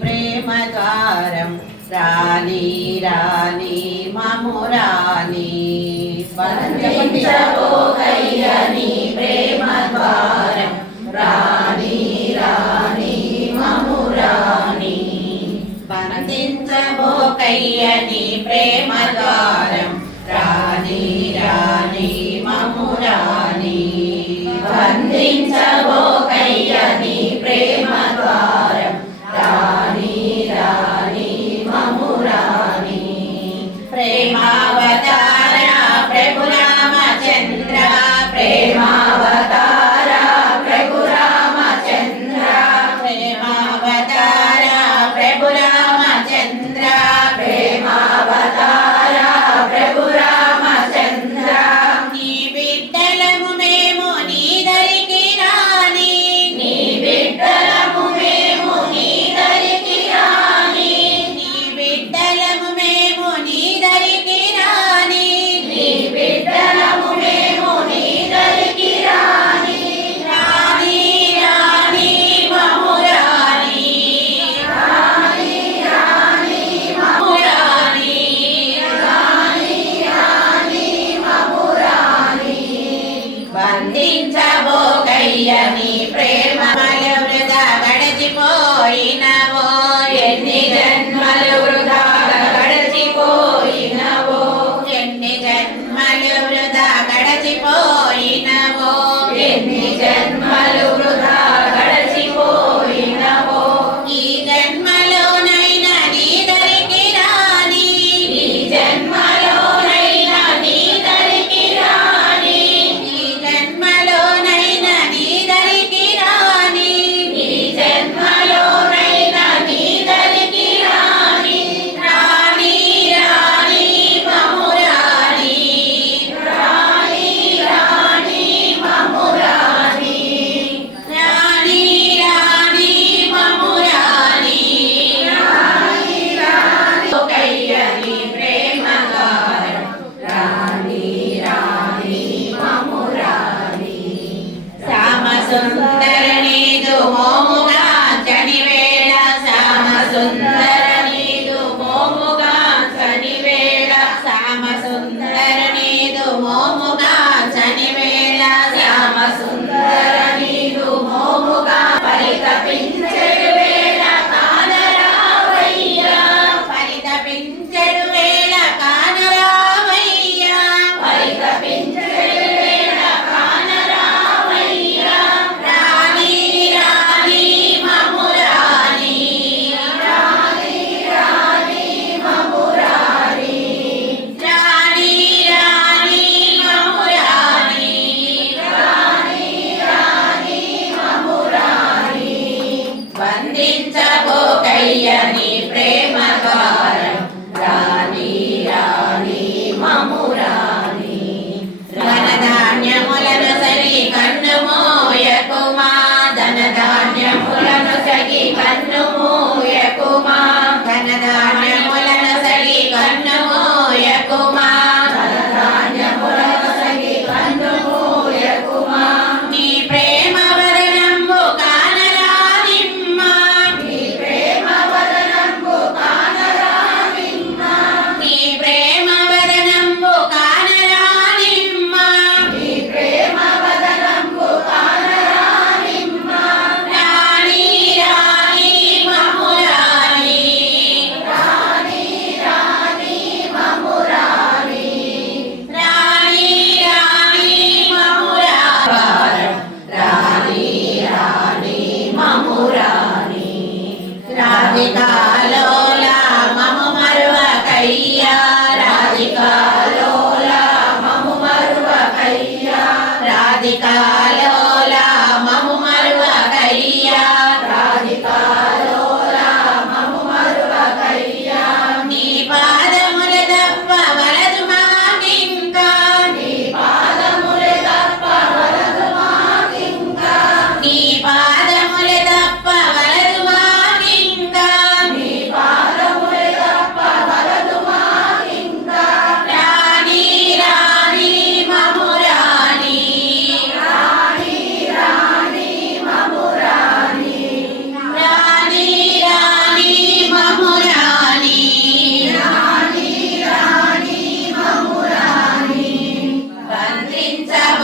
ప్రేమకారం రాణి రాణి రాని రాని ప్రేమ Emma. Johnson. బంధించబోకయ్యని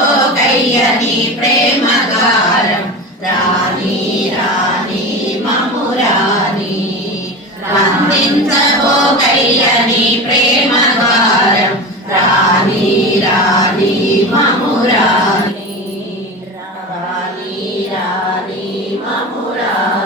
లోకయ్యని ప్రేమగారం. రాణి రాణి మమురాణి. రాణి రందించబోకయ్యని